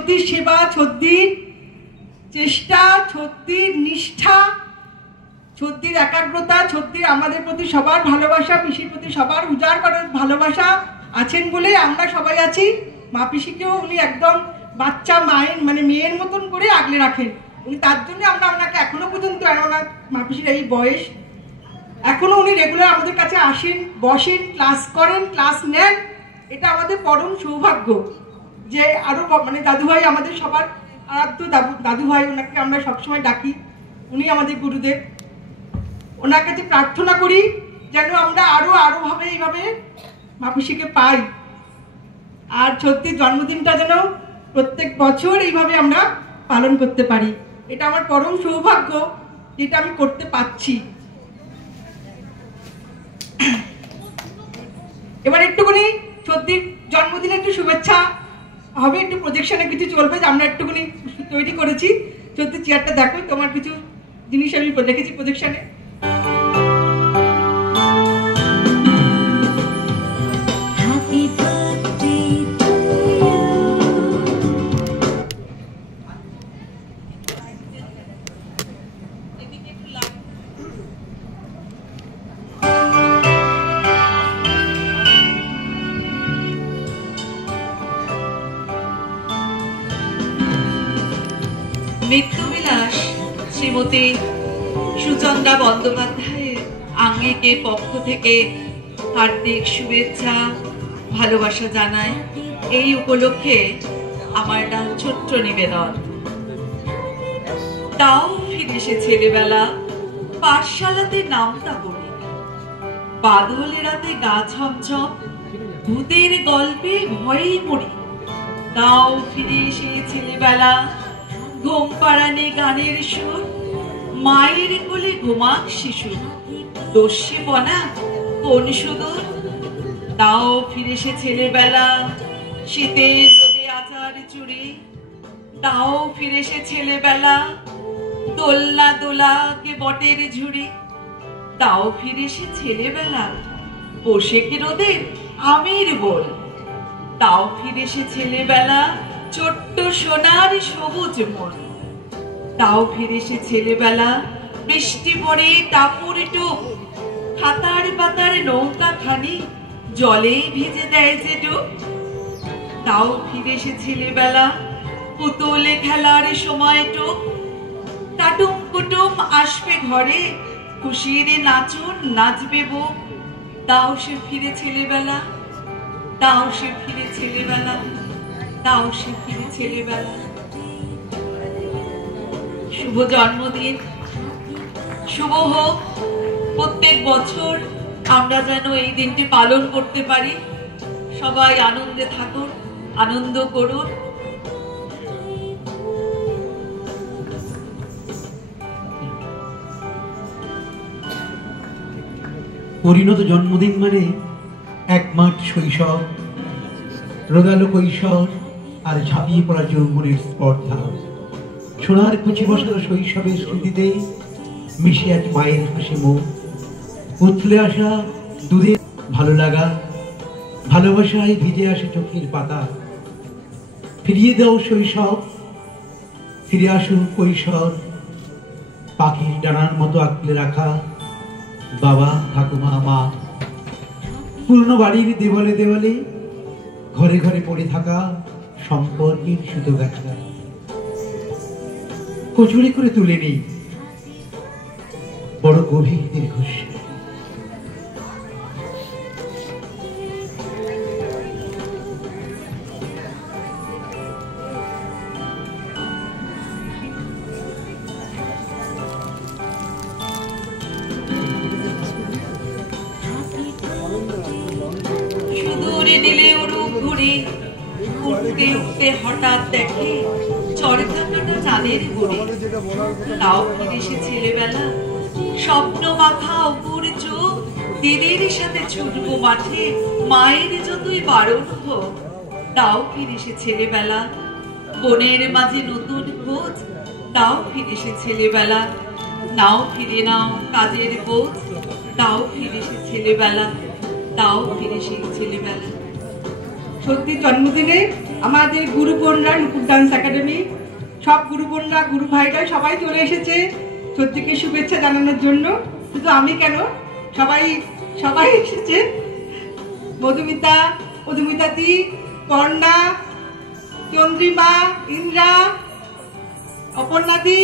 ছদ্দির সেবা, ছদ্দির চেষ্টা, ছদ্দির নিষ্ঠা, ছদ্দির একাগ্রতা, ছদ্দির আমাদের প্রতি সবার ভালোবাসা, পিসির প্রতি সবার উজাড় করার ভালোবাসা আছেন বলে আমরা সবাই আছি। মা পিসিকেও উনি একদম বাচ্চা মায়ের মানে মেয়ের মতন করে আগলে রাখেন উনি। তার জন্য আমরা ওনাকে এখনো পর্যন্ত, ওনার মা পিসির এই বয়স, এখনো উনি রেগুলার আমাদের কাছে আসেন, বসেন, ক্লাস করেন, ক্লাস নেন। এটা আমাদের পরম সৌভাগ্য যে আরো মানে দাদুভাই আমাদের সবার আরাধ্য দাদুভাই, ওনাকে আমরা সবসময় ডাকি, উনি আমাদের গুরুদেব। ওনার কাছে প্রার্থনা করি যেন আমরা আরো ভাবে এইভাবে মা পিসিকে পাই, আর সত্যি জন্মদিনটা যেন প্রত্যেক বছর এইভাবে আমরা পালন করতে পারি। এটা আমার পরম সৌভাগ্য যেটা আমি করতে পারছি। এবার একটুখানি সত্যির জন্মদিনে একটু শুভেচ্ছা হবে, একটু প্রজেকশনে কিছু চলবে, যে আমরা একটুখানি তৈরি করেছি। সত্যি চেয়ারটা দেখো, তোমার কিছু জিনিস আমি রেখেছি প্রজেকশনে। মৃত্যুবিলাস শ্রীমতী সুচন্দ্রা বন্দ্যোপাধ্যায়ের আঙ্গিকের পক্ষ থেকে হার্দিক শুভেচ্ছা ভালোবাসা জানায়। এই উপলক্ষে আমার না ছোট্ট নিবেদন। তাও ফিরেছে ছেলেবেলা, পাঠশালাতে নামতা পড়ি, বাদল রাতে গা ছমছম, ভূতের গল্পে ভয়েই মরি। তাও ফিরে এসে ছেলেবেলা, ঘুম পাড়ানি গানের সুর, মায়ের কোলে ঘুমাক শিশু, দস্যি বনা কোন সুদূর। তাও ফিরে এসে ছেলেবেলা, শীতের রোদে আচার চুরি। তাও ফিরে এসে ছেলেবেলা, দোলনা দোলা কে বটের ঝুড়ি। তাও ফিরে এসে ছেলেবেলা, পোশেকে রোদের আমের বোল। তাও ফিরে এসে ছেলেবেলা, ছোট্ট সোনার সবুজ মন। তাও ফিরে এসে ছেলেবেলা, বৃষ্টি পড়ে টাপুর টুপ, খাতার পাতার নৌকা খানি জলে ভিজে দেয় যে ডুব। তাও ফিরে এসে ছেলেবেলা, পুতুলে খেলার সময় টুক, কাটুম কুটুম আসবে ঘরে, খুশির নাচুন নাচবে বুক। তাও সে ফিরে ছেলেবেলা, তাও সে ফিরে ছেলেবেলা, তাও সে ফিরে ছেলেবেলা। শুভ জন্মদিন, শুভ হোক। প্রত্যেক বছর আমরা যেন এই দিনটি পালন করতে পারি। সবাই আনন্দে থাকুন, আনন্দ করুন। পরিণত জন্মদিন মানে এক মাঠ শৈশব, রোগালো কৈশোর আর ঝাঁপিয়ে পড়া যৌবনের স্পর্ধা। সোনার কুচি বসানো শৈশবের স্মৃতিতে মিশে এক মায়ের হাসি মুখ, উথলে আসা দুধের ভালো লাগা, ভালোবাসায় ভিজে আসে চোখের পাতা। ফিরিয়ে দাও শৈশব, ফিরে আসুক কৈশোর, পাখির ডানার মতো আঁকলে রাখা বাবা ঠাকুমা মা। পুরনো বাড়ির দেওয়ালে দেওয়ালে ঘরে ঘরে পড়ে থাকা সম্পর্কের সুতো গাছা কচুরি করে তুলে নেই বড় গভীর দীর্ঘশ্বাস। হঠাৎ দেখে চরকা কাটা চাঁদের গুড়ি। তাও ফিরে এসে ছেলেবেলা, স্বপ্ন মাখা অপুর চোখ, দিদির সাথে ছুটবো মাঠে, মায়ের যতই বারণ হোক। তাও ফিরে এসে ছেলেবেলা, বনের মাঝে নতুন খোঁজ। তাও ফিরে এসে ছেলেবেলা, নাও ফিরে নাও কাজের বোঝ। তাও ফিরে এসে ছেলেবেলা, তাও ফিরে এসে ছেলেবেলা। সত্যি জন্মদিনে আমাদের গুরু বোনরা নুপুর ডান্স একাডেমি, সব গুরু বোনরা গুরু ভাইরা সবাই চলে এসেছে ছত্তিকে শুভেচ্ছা জানানোর জন্য। শুধু আমি কেন, সবাই সবাই এসেছে। মধুমিতাদি, কর্ণা, চন্দ্রিমা, ইন্দ্রা, অপর্ণাদি,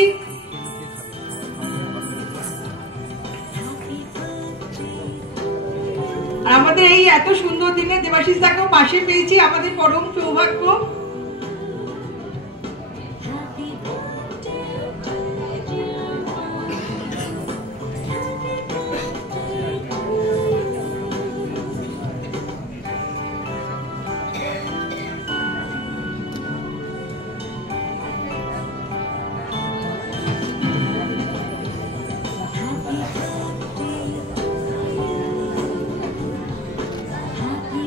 আর আমাদের এই এত সুন্দর দিনে দেবাশিস দাকেও পাশে পেয়েছি, আমাদের পরম সৌভাগ্য।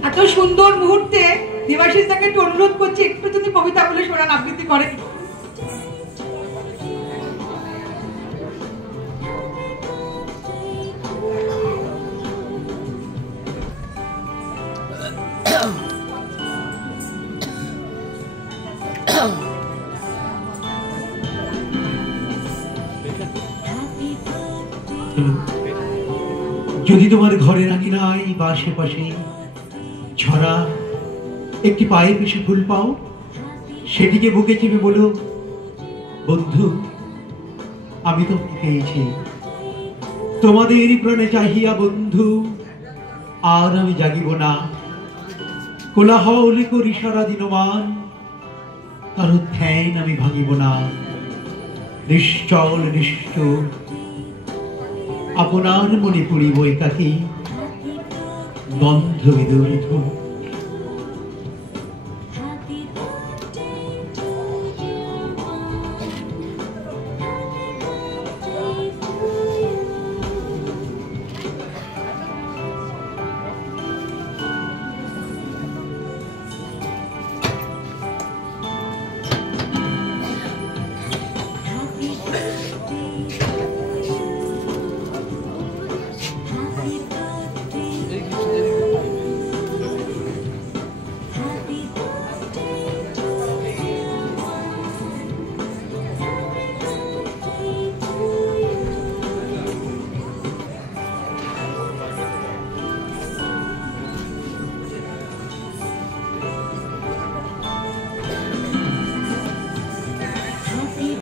এত সুন্দর মুহূর্তে দেবাশিস দাকে একটু অনুরোধ করছি, একটু যদি কবিতা বলে শোনান, আবৃত্তি করে। যদি তোমার ঘরের আঙিনায় বা আশেপাশে ছড়া একটি পায়ে পিছু ফুল পাও, সেটিকে বুকে চেপে বলো, বন্ধু আমি তো পেয়েছি, তোমাদেরই প্রাণে চাহিয়া বন্ধু আর আমি জাগিব না। কোলাহল করি সারা দিনমান, কারো ধ্যান আমি ভাঙিব না। নিশ্চল নিশ্চল আপনার মনে পড়িব একাকী, গন্ধ বিদরিত